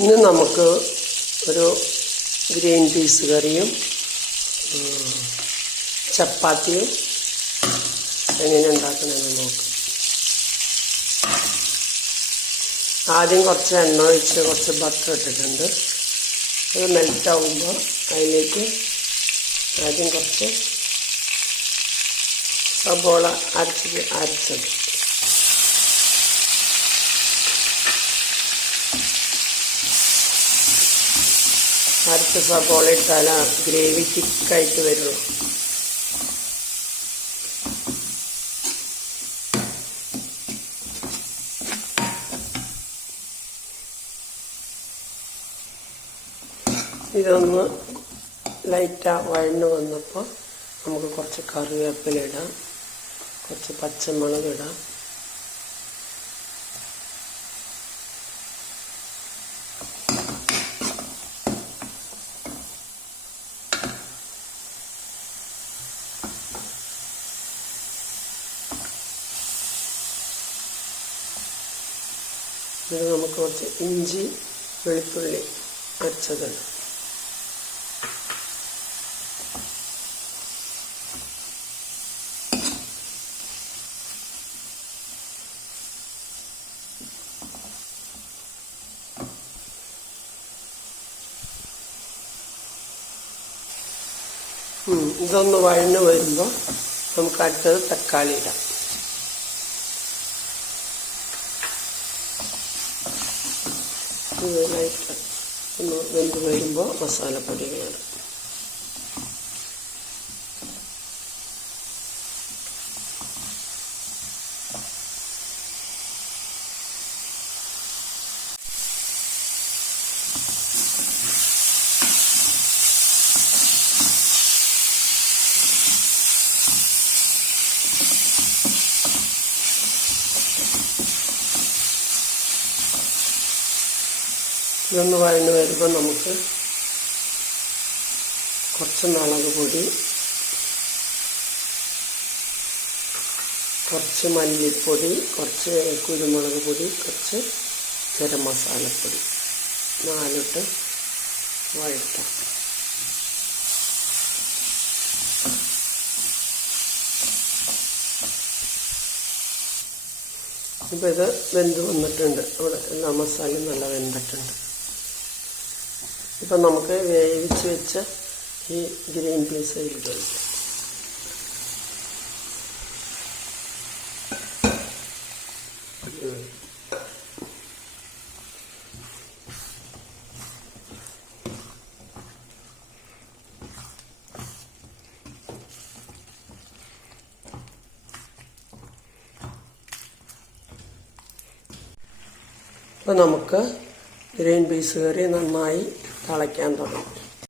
ഇന്ന് നമുക്ക് ഒരു ഗ്രീൻ പീസ് കറിയും ചപ്പാത്തിയും എങ്ങനെ ഉണ്ടാക്കണമെന്ന് നോക്കാം. ആദ്യം കുറച്ച് എണ്ണ ഒഴിച്ച് കുറച്ച് ബട്ടർ ഇട്ടിട്ടുണ്ട്. അത് മെൽറ്റാവുമ്പോൾ അതിലേക്ക് ആദ്യം കുറച്ച് സബോള അരച്ചത് അരച്ച സബോള ഇട്ടാൽ ഗ്രേവി തിക്കായിട്ട് വരുള്ളൂ. ഇതൊന്ന് ലൈറ്റ് വഴന്ന് വന്നപ്പോൾ നമുക്ക് കുറച്ച് കറിവേപ്പില ഇടാം, കുറച്ച് പച്ചമുളക് ഇടാം, ഇത് നമുക്ക് കുറച്ച് ഇഞ്ചി വെളുത്തുള്ളി അരച്ചതിടാം. ഇതൊന്ന് വഴന്ന് വരുമ്പോൾ നമുക്ക് അടുത്തത് തക്കാളി ഇടാം. ലൈറ്റ് ഒന്ന് വെന്ത് വരുമ്പോൾ മസാലപ്പൊടികൾ ഇടാം. ഇതൊന്ന് വഴന്ന് വരുമ്പോൾ നമുക്ക് കുറച്ച് മുളക് പൊടി, കുറച്ച് മല്ലിപ്പൊടി, കുറച്ച് കുരുമുളക് പൊടി, കുറച്ച് ഗരം മസാലപ്പൊടി നാലിട്ട് വഴറ്റാം. ഇപ്പോൾ ഇത് വെന്ത് വന്നിട്ടുണ്ട്. ഇവിടെ എല്ലാ മസാലയും നല്ല വെന്തിട്ടുണ്ട്. ഇപ്പം നമുക്ക് വേവിച്ച് വെച്ച ഈ ഗ്രീൻ പീസ് അതിൽ കഴിക്കാം. അപ്പോൾ നമുക്ക് ഗ്രീൻ പീസ് കറി നന്നായി തിളയ്ക്കാൻ തുടങ്ങും.